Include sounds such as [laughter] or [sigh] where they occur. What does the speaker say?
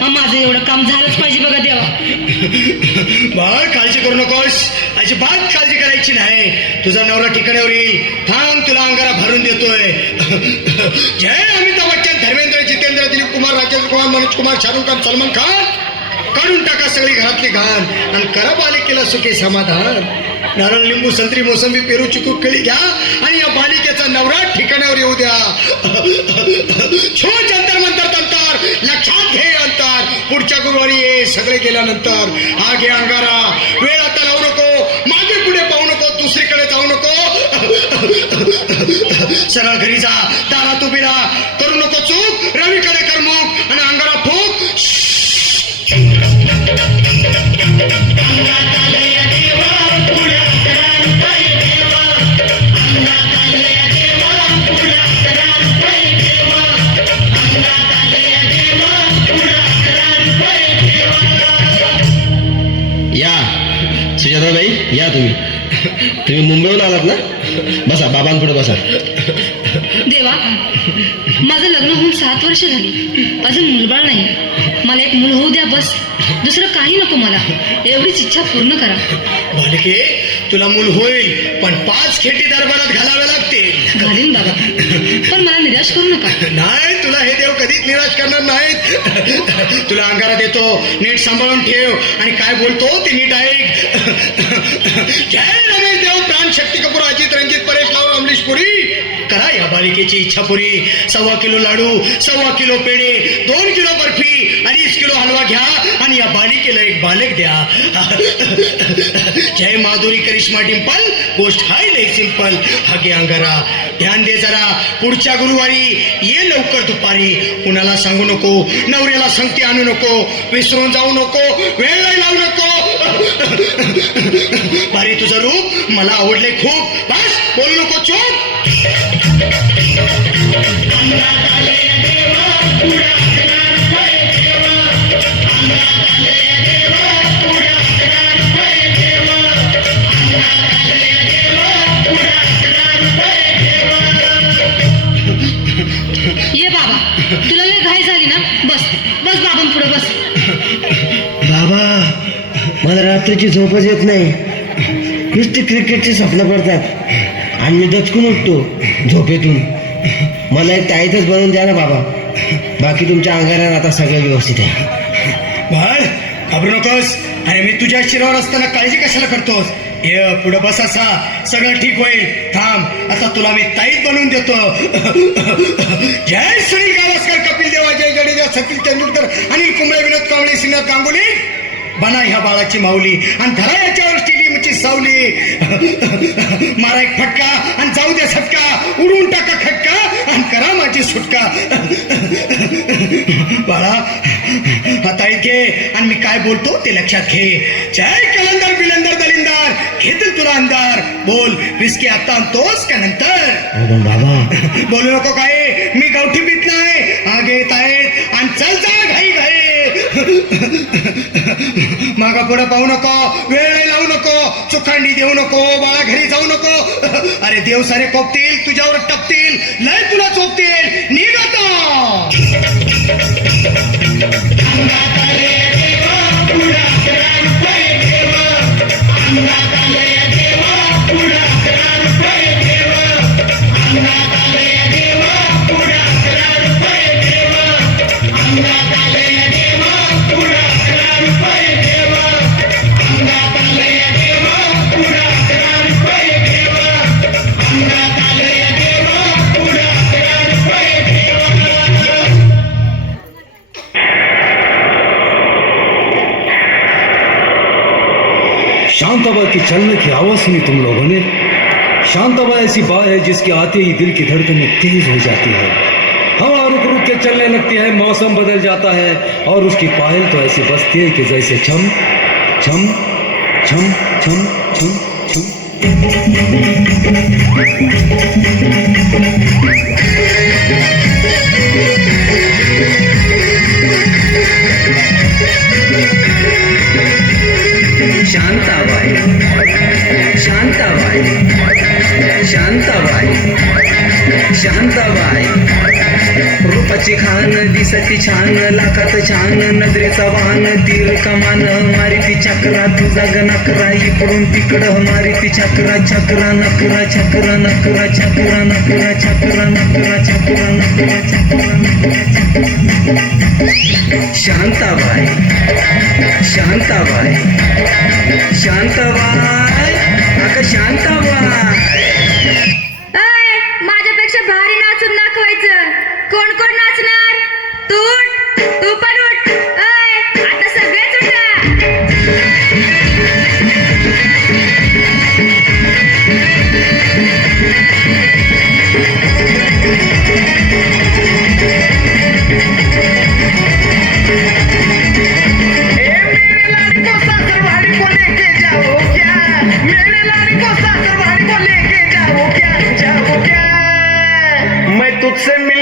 घरात माझं एवढं काम झालंच पाहिजे बघा देवा. बाळ काळजी करू नकोस. अजिबात काळजी करायची नाही. तुझा नवरा ठिकाण्यावर येईल. थांब तुला अंगारा भरून देतोय. [laughs] जय अमिताभ बच्चन धर्मेंद्र जितेंद्र दिलीप कुमार राजेंद्र कुमार मनोज कुमार शाहरुख खान सलमान खान. काढून टाका सगळी घरातली घाण. आणि करा बालिकेला सुखी समाधान. नारळ लिंबू संत्री मोसंबी पेरू चिकू केळी घ्या आणि या बालिकेचा नवरा ठिकाणावर येऊ द्या. [laughs] छोट अंतर मंतर तंतर. लक्षात घे अंतर. पुढच्या गुरुवारी ये. सगळे गेल्यानंतर. हा घे अंगारा. वेळ आता लावू नको. मागे पुढे पाहू नको. दुसरीकडे जाऊ नको. [laughs] सरळ घरी जा. दारात उभी राहा. या. सुजाताबाई या तुम्ही. तुम्ही मुंबईहून आलात ना? बसा बाबांपुढे बसा. देवा माझं लग्न होऊन सात वर्ष झाली. अजून मुलबाळ नाही. मला एक मूल होऊ द्या बस. दुसरं काही नको मला. एवढीच इच्छा पूर्ण करा. बालिके तुला मूल होईल पण पाच खेटी दरबारात घालावे लागतील. घालीन बाबा. पण मला निराश करू नका. नाही कधीच निराश करणार नाहीत. [laughs] तुला अंगारात येतो नीट सांभाळून ठेव. आणि काय बोलतो ते नीट ऐक. [laughs] जय रमेश देव. प्राण शक्ती कपूर अजित रंजित परेश लाव अमरीश पुरी. करा या बालिकेची इच्छा पुरी. सव्वा किलो लाडू सव्वा किलो पेढे दोन किलो बर्फी. अडीच किलो हलवा घ्या आणि या बालिकेला एक बालक द्या. जय माधुरी करिश्मा डिंपल गोष्ट हाय लय सिंपल. हागे अंगारा ध्यान दे जरा पुढच्या गुरुवारी ये लवकर दुपारी. कुणाला सांगू नको नवऱ्याला संगती आणू नको विसरून जाऊ नको वेळ नाही लावू नको. बारी तुझं रूप मला आवडले खूप. बस बोलू नको चोप. रात्रीची झोपच येत नाही. नुसती क्रिकेटची स्वप्न पडतात. आणि मी दचकून उठतो झोपेतून. मला एक ताईतच बनवून द्या ना बाबा. बाकी तुमच्या अंगारात आता सगळं व्यवस्थित आहे. बाळ घाबरू नकोस. अरे मी तुझ्या शिरावर असताना काळजी कशाला करतोस? ये पुढं बस असा. सगळं ठीक होईल. थांब. आता तुला मी ताईत बनवून देतो. जय सुनील गावस्कर कपिल देवा जय जडेजा सचिन तेंडुलकर अनिल कुंबळे विनोद कांबळे श्रीनाथ गांगुली. बना ह्या बाळाची माऊली. आणि धरा याच्यावर स्टेडियमची सावली. [laughs] मारा एक फटका आणि जाऊ दे सटका. उडवून टाका खटका आणि करा माझी सुटका. [laughs] बाळा हाता घे आणि मी काय बोलतो ते लक्षात घे. जय कलंदर बिलंदर दलिंदर. घेतील तुला अंधार. बोल विस्की आता आणतोस का नंतर? बाबा. [laughs] बोलू नको काय? मी गावठी पीत नाही आगे येत आहेत आणि चल जा घाई घाई मागा पुढे पाहू नको. वेळ लावू नको. चुखांडी देऊ नको. बाळा घरी जाऊ नको. [laughs] अरे देव सारे कोपतील. तुझ्यावर के चलने की आवाज़ सुनी तुम लोगों ने। शांताबा ऐसी बात है जिसके आते ही दिल की धड़कनें तेज हो जाती है। हवा रुक रुक के चलने लगती है, मौसम बदल जाता है और उसकी पायल तो ऐसी बजती है कि जैसे छम छम छम छम छम छम। शांताबाई शांताबाई. शांताबाई. शांताबाई. रूपाची खान दिसती छान लाखात छान नजरेचा वाहन तीर कमान मारी ती चक्रा तुझा गणकरा इकडून तिकडं मारी ती चक्रा चक्रा नकरा चक्रा नकरा चक्रा नकरा चक्रा नकरा चक्रा नकरा चक्रा शांताबाई शांताबाई शांताबाई अगं शांताबाई. मैं तुझसे मिल